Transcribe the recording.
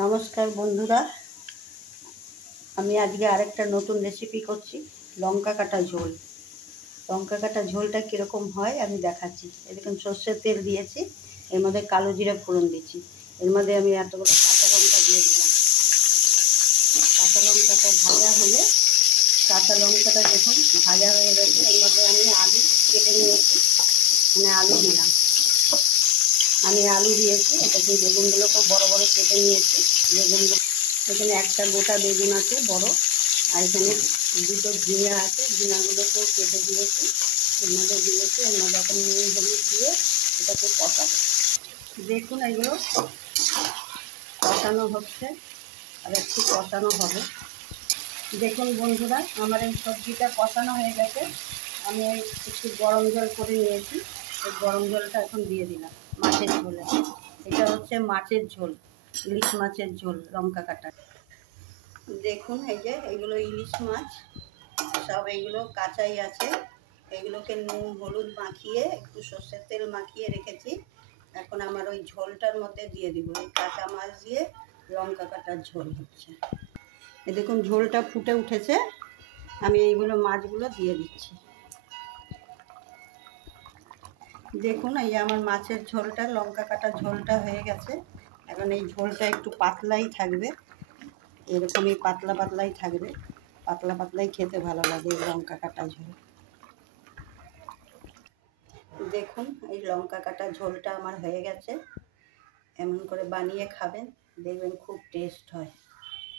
নমস্কার বন্ধুরা, আমি আজকে আরেকটা নতুন রেসিপি করছি। লঙ্কা কাটা ঝোল। লঙ্কা কাটা ঝোলটা কীরকম হয় আমি দেখাচ্ছি। এরকম সর্ষের তেল দিয়েছি, এর মধ্যে কালো জিরা ফোড়ন দিচ্ছি, এর মধ্যে আমি এতগুলো কাঁচা লঙ্কা দিয়ে দিলাম। কাঁচা লঙ্কাটা ভাজা হলে, কাঁচা লঙ্কাটা যখন ভাজা হয়ে গেছে এর মধ্যে আমি আলু কেটে নিয়েছি, আলু দিলাম। আমি আলু দিয়েছি, এটাকে বেগুনগুলোকেও বড় বড় কেটে নিয়েছি। বেগুনগুলো এখানে একটা গোটা বেগুন আছে বড়, আর এখানে দুটো ঝিঙা আছে, ঝিঙাগুলোকেও কেটে দিয়েছি, এর মধ্যে দিয়েছি। এর মধ্যে এখন নুন হলুদ দিয়ে এটাকে কষাবো। দেখুন এগুলো কষানো হচ্ছে, আর একটু কষানো হবে। দেখুন বন্ধুরা, আমার এই সবজিটা কষানো হয়ে গেছে। আমি একটু গরম জল করে নিয়েছি, এই গরম জলটা এখন দিয়ে দিলাম মাছের ঝোলে। এটা হচ্ছে মাছের ঝোল, ইলিশ মাছের ঝোল লঙ্কা কাটা। দেখুন এই যে এইগুলো ইলিশ মাছ, সব এইগুলো কাঁচাই আছে। এগুলোকে নুন হলুদ মাখিয়ে একটু সর্ষের তেল মাখিয়ে রেখেছি। এখন আমার ওই ঝোলটার মধ্যে দিয়ে দিব। এই কাঁচা মাছ দিয়ে লঙ্কা কাটার ঝোল হচ্ছে। এই দেখুন ঝোলটা ফুটে উঠেছে, আমি এইগুলো মাছগুলো দিয়ে দিচ্ছি। দেখুন এই আমার মাছের ঝোলটা, লঙ্কা কাটা ঝোলটা হয়ে গেছে। এখন এই ঝোলটা একটু পাতলাই থাকবে, এরকমই পাতলা পাতলাই থাকবে। পাতলা পাতলাই খেতে ভালো লাগে এই লঙ্কা কাটা ঝোল। দেখুন এই লঙ্কা কাটা ঝোলটা আমার হয়ে গেছে। এমন করে বানিয়ে খাবেন, দেখবেন খুব টেস্ট হয়।